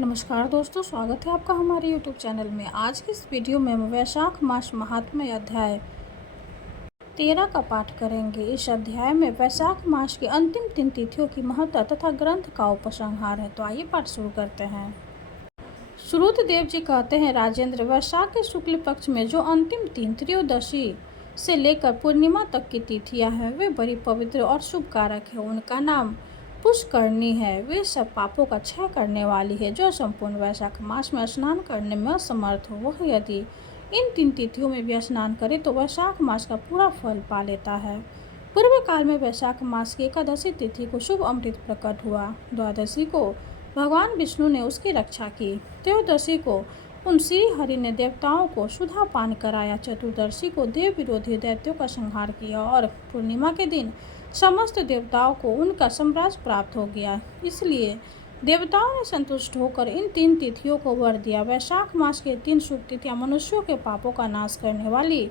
नमस्कार दोस्तों, स्वागत है आपका हमारे YouTube चैनल में। आज की इस वीडियो में हम वैशाख मास महात्म्य अध्याय 13 का पाठ करेंगे। इस अध्याय में वैशाख मास की अंतिम 3 तिथियों की महत्ता तथा ग्रंथ का उपसंहार है। तो आइए पाठ शुरू करते हैं। श्रुत देव जी कहते हैं, राजेंद्र, वैशाख के शुक्ल पक्ष में जो अंतिम 3 त्रयोदशी से लेकर पूर्णिमा तक की तिथियां हैं, वे बड़ी पवित्र और शुभ कारक है। उनका नाम पुष्करणी है। वे सब पापों का क्षय करने वाली है। जो संपूर्ण वैशाख मास में स्नान करने में असमर्थ हो, वह यदि इन 3 तिथियों में भी स्नान करे तो वैशाख मास का पूरा फल पा लेता है। पूर्व काल में वैशाख मास की एकादशी तिथि को शुभ अमृत प्रकट हुआ। द्वादशी को भगवान विष्णु ने उसकी रक्षा की। त्रयोदशी को उन श्री हरि ने देवताओं को सुधा पान कराया। चतुर्दशी को देव विरोधी दैत्यों का संहार किया और पूर्णिमा के दिन समस्त देवताओं को उनका साम्राज्य प्राप्त हो गया। इसलिए देवताओं ने संतुष्ट होकर इन 3 तिथियों को वर दिया। वैशाख मास के 3 शुभ तिथियां मनुष्यों के पापों का नाश करने वाली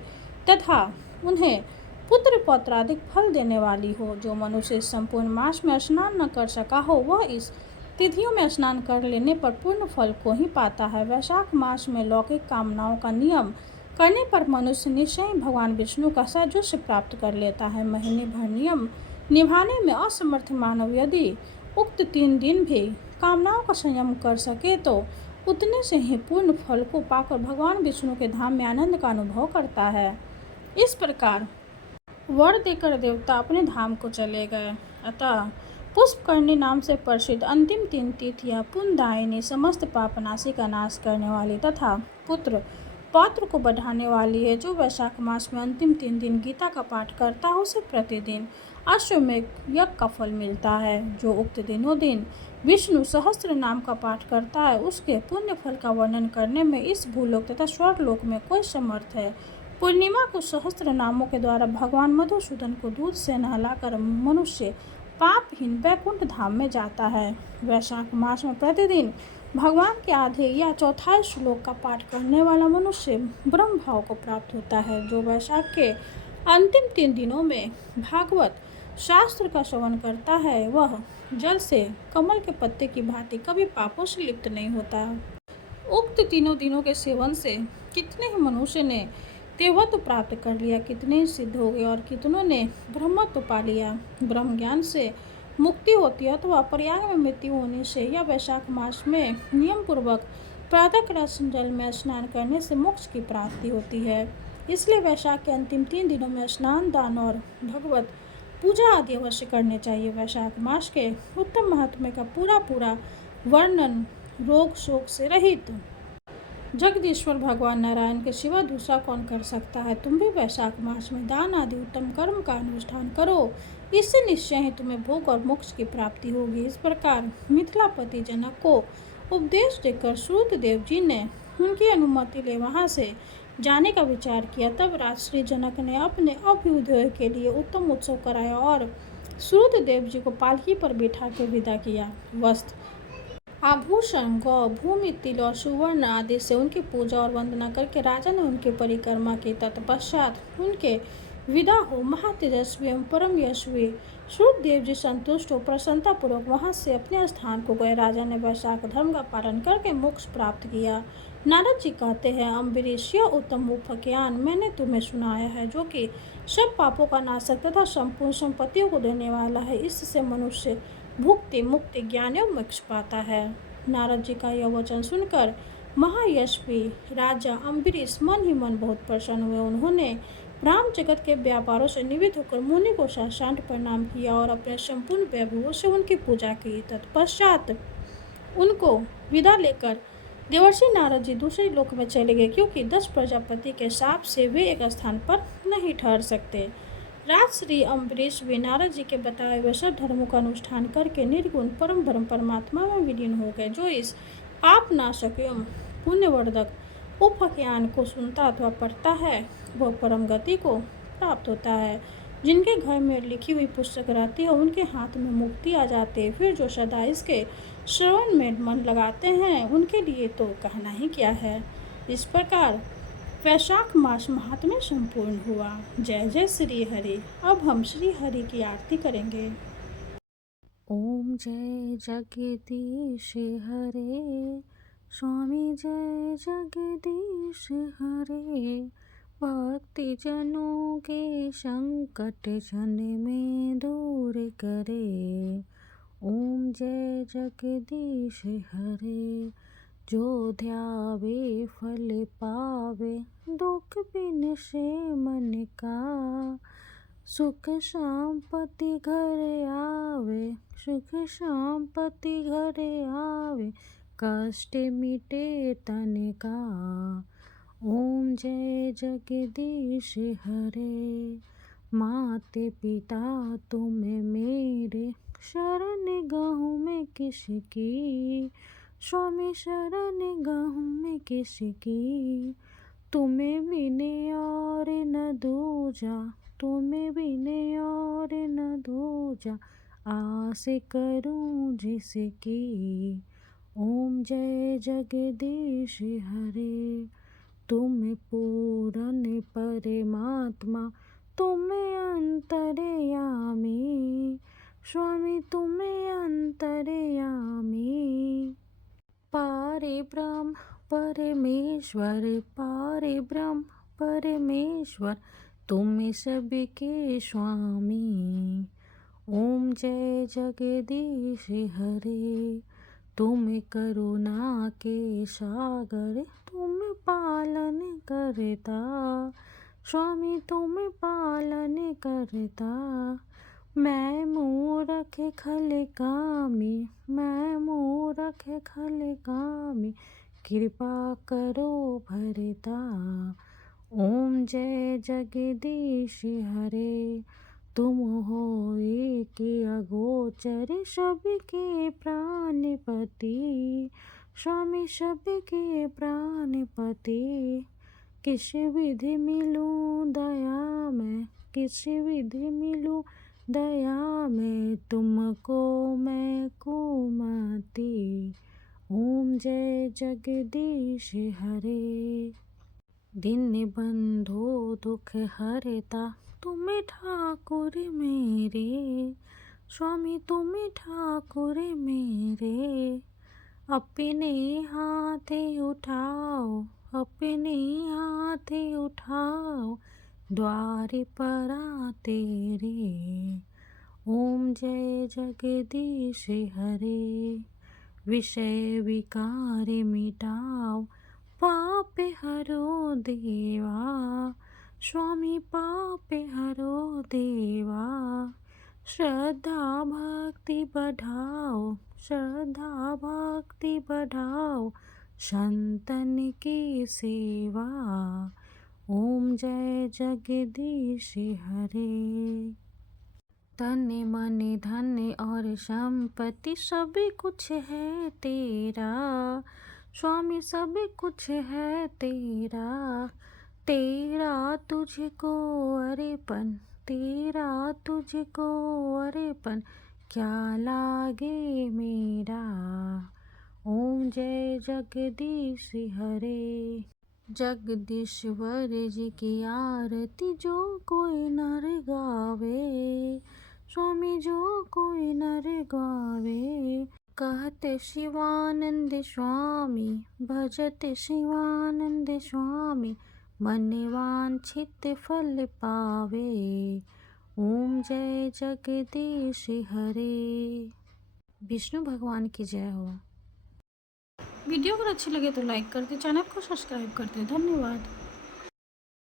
तथा उन्हें पुत्र पौत्रादिक फल देने वाली हो। जो मनुष्य इस संपूर्ण मास में स्नान न कर सका हो, वह इस तिथियों में स्नान कर लेने पर पूर्ण फल को ही पाता है। वैशाख मास में लौकिक कामनाओं का नियम करने पर मनुष्य निश्चय भगवान विष्णु का साजुष्य प्राप्त कर लेता है। महीने भर नियम निभाने में असमर्थ मानव यदि उक्त 3 दिन भी कामनाओं का संयम कर सके तो उतने से ही पूर्ण फल को पाकर भगवान विष्णु के धाम में आनंद का अनुभव करता है। इस प्रकार वर देकर देवता अपने धाम को चले गए। अतः पुष्करणी नाम से प्रसिद्ध अंतिम 3 तिथियां पुण्यदायिनी, समस्त पापनाशी का नाश करने वाली तथा पुत्र पौत्र को बढ़ाने वाली है। जो वैशाख मास में अंतिम 3 दिन गीता का पाठ करता है, उसे प्रतिदिन अश्वमेध यज्ञ का फल मिलता है। जो उक्त दिनों दिन विष्णु सहस्त्र नाम का पाठ करता है, उसके पुण्य फल का वर्णन करने में इस भूलोक तथा स्वर्गलोक में कोई समर्थ है। पूर्णिमा को सहस्त्र नामों के द्वारा भगवान मधुसूदन को दूध से नहलाकर मनुष्य पापहीन वैकुंठ धाम में जाता है। वैशाख मास में प्रतिदिन भगवान के आधे या चौथाई श्लोक का पाठ करने वाला मनुष्य ब्रह्म भाव को प्राप्त होता है। जो वैशाख के अंतिम 3 दिनों में भागवत शास्त्र का श्रवण करता है, वह जल से कमल के पत्ते की भांति कभी पापों से लिप्त नहीं होता। उक्त तीनों दिनों के सेवन से कितने ही मनुष्य ने देवत्व प्राप्त कर लिया, कितने ही सिद्ध हो गए और कितनों ने ब्रह्मत्व पा लिया। ब्रह्म ज्ञान से मुक्ति होती है अथवा प्रयाग में मृत्यु होने से या वैशाख मास में नियम पूर्वक प्रातःकाल जल में स्नान करने से मोक्ष की प्राप्ति होती है। इसलिए वैशाख के अंतिम 3 दिनों में स्नान, दान और भगवत पूजा आदि अवश्य करने चाहिए। वैशाख मास के उत्तम महात्म्य का पूरा वर्णन रोग शोक से रहित जगदीश्वर भगवान नारायण के सिवा दूसरा कौन कर सकता है। तुम भी वैशाख मास में दान आदि उत्तम कर्म का अनुष्ठान करो, इससे निश्चय ही तुम्हें भोग और मोक्ष की प्राप्ति होगी। इस प्रकार मिथिलापति जनक को उपदेश देकर श्रुत देव जी ने उनकी अनुमति ले वहां से जाने का विचार किया। तब राजश्री जनक ने अपने अभ्युदय के लिए उत्तम उत्सव कराया और श्रुत देव जी को पालकी पर बिठा के विदा किया। वस्त्र, आभूषण, गौ, भूमि, तिल और सुवर्ण आदि से उनकी पूजा और वंदना करके राजा ने उनकी परिक्रमा की। तत्पश्चात उनके विदा हो महातेजस्वी एवं परम यशस्वी श्रुत देव जी संतुष्ट हो प्रसन्नता पूर्वक वहां से अपने स्थान को गए। राजा ने वैशाख धर्म का पालन करके मोक्ष प्राप्त किया। नारद जी कहते हैं, अम्बरीश, यह उत्तम उपाख्यान मैंने तुम्हें सुनाया है, जो कि सब पापों का नाशक तथा संपूर्ण संपत्तियों को देने वाला है। इससे मनुष्य भुक्ति, मुक्ति, ज्ञान एवं मोक्ष पाता है। नारद जी का यह वचन सुनकर महायशस्वी राजा अम्बरीश मन ही मन बहुत प्रसन्न हुए। उन्होंने ब्राह्म जगत के व्यापारों से निवृत्त होकर मुनि को साष्टांग प्रणाम किया और अपने संपूर्ण वैभवों से उनकी पूजा की। तत्पश्चात उनको विदा लेकर देवर्षि नारद जी दूसरे लोक में चले गए, क्योंकि 10 प्रजापति के शाप से वे एक स्थान पर नहीं ठहर सकते। राजश्री अम्बरीश भी नारद जी के बताए हुए सब धर्मों का अनुष्ठान करके निर्गुण परम ब्रह्म परमात्मा में विलीन हो गए। जो इस पाप नाशक एवं पुण्यवर्धक उपाख्यान को सुनता अथवा पढ़ता है, वह परम गति को प्राप्त होता है। जिनके घर में लिखी हुई पुस्तक रहती है, उनके हाथ में मुक्ति आ जाते हैं। फिर जो सदा इसके श्रवण में मन लगाते हैं, उनके लिए तो कहना ही क्या है। इस प्रकार वैशाख मास महात्म्य संपूर्ण हुआ। जय जय श्री हरि। अब हम श्री हरि की आरती करेंगे। ओम जय जगदीश हरे, स्वामी जय जगदीश हरे। भक्ति जनों के संकट जन में दूर करे। ओम जय जगदीश हरे। जो ध्यावे फल पावे, दुख बिन से मन का। सुख शांति घर आवे, सुख शांति घर आवे, कष्ट मिटे तन का। ओम जय जगदीश हरे। माते पिता तुम मेरे, शरण गहूँ मैं किसकी। स्वामी शरण गहूँ मैं किसकी। तुम्हें बिने और न दूजा, तुम्हें बिने और न दूजा, आस करूं जिसकी। ओम जय जगदीश हरे। तुम पूरन परमात्मा, तुम अंतर्यामी। स्वामी तुम अंतर्यामी। पारे ब्रह्म परमेश्वर, पारे ब्रह्म परमेश्वर, तुम सबके स्वामी। ओम जय जगदीश हरे। तुम करुणा के सागर, तुम पालन करता। स्वामी तुम पालन करता। मैं मूरख खल कामी, मैं मूरख खल कामी, कृपा करो भरता। ओम जय जगदीश हरे। तुम हो एक अगोचर, सबके प्राणपति। स्वामी सबके प्राणपति। किस विधि मिलूं दया में, किस विधि मिलूं दया में, तुमको मैं कुमति। ओम जय जगदीश हरे। दिन बंधो दुख हरता, तुम ठाकुर मेरे। स्वामी तुम ठाकुर मेरे। अपने हाथ उठाओ, अपने हाथ उठाओ, द्वार पर तेरे। ओम जय जगदीश हरे। विषय विकार मिटाओ, पाप हरो देवा। स्वामी पाप हरो देवा। श्रद्धा भक्ति बढ़ाओ, श्रद्धा भक्ति बढ़ाओ, संतन की सेवा। ओम जय जगदीश हरे। तन मन धन और संपत्ति सब कुछ है तेरा। स्वामी सब कुछ है तेरा। तेरा तुझको अर्पण, तेरा तुझको अर्पण, क्या लागे मेरा। ओम जय जगदीश हरे। जगदीश्वर जी की आरती जो कोई नर गावे। स्वामी जो कोई नर गावे। कहते शिवानंद स्वामी, भजते शिवानंद स्वामी, मन वांछित फल पावे। ओम जय जगदीश हरे। विष्णु भगवान की जय हो। वीडियो अगर अच्छी लगे तो लाइक कर दे, चैनल को सब्सक्राइब कर दे। धन्यवाद।